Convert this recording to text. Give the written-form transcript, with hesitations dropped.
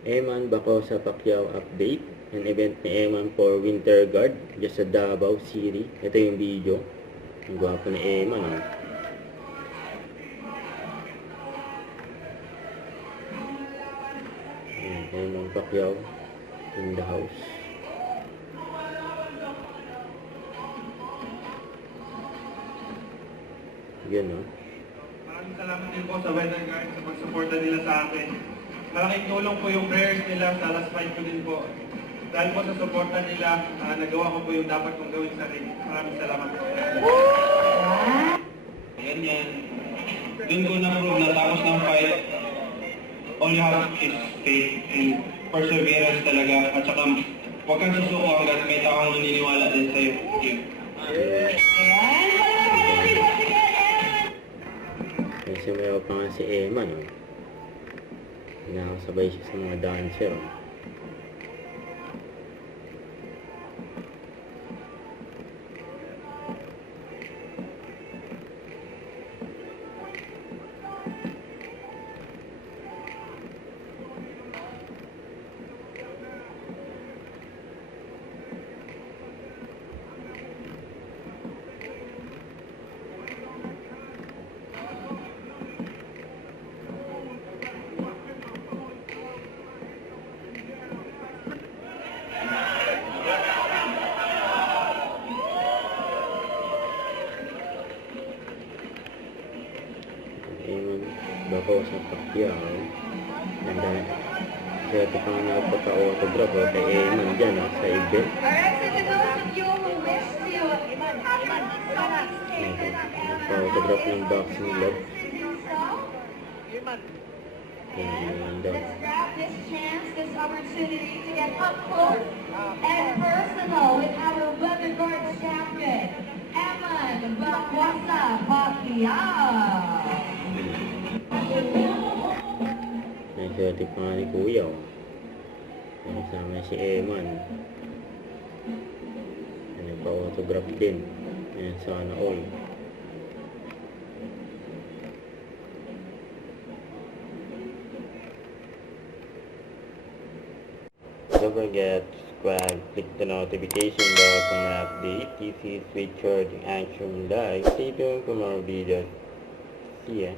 Eman Bako sa Pacquiao update. An event ni Eman for Winter Guard just sa Davao City. Ito yung video. Ang gwapo ni Eman. Oh. Eman Pacquiao in the house. Yan o. Maraming salamat din po sa Winter Guard sa pagsuporta nila sa akin. Malaking tulong po yung prayers nila sa last fight ko din po. Dahil po sa suporta nila, nagawa ko po yung dapat kong gawin sa ring. Maraming salamat po. Ganyan. Doon ko na-prove na tapos ng fight, all you have is faith and perseverance talaga. At saka, huwag kang susuko hanggang may taong naniniwala din sa'yo. May sumayaw pa nga si Eman. Oh. Nakasabay siya sa mga dancer. Oh. Eman Bako sa Pacquiao. And then, kaya ito pang nagpaka-autograph kay Eman dyan sa event. Alright, so to those of you who wish to Nagpa-autograph ng boxing glove. And let's grab this chance, this opportunity to get up close and personal with our Winter Guard champion, Eman Bako sa Pacquiao. Nagsuti pa nga ni Kuya. Oh. Kasama si Eman. Nagpa-autograph din. Ayan, sana all. Don't forget to subscribe, click the notification bell for my update. This is Richard Action Live. Stay tuned for more videos. See ya.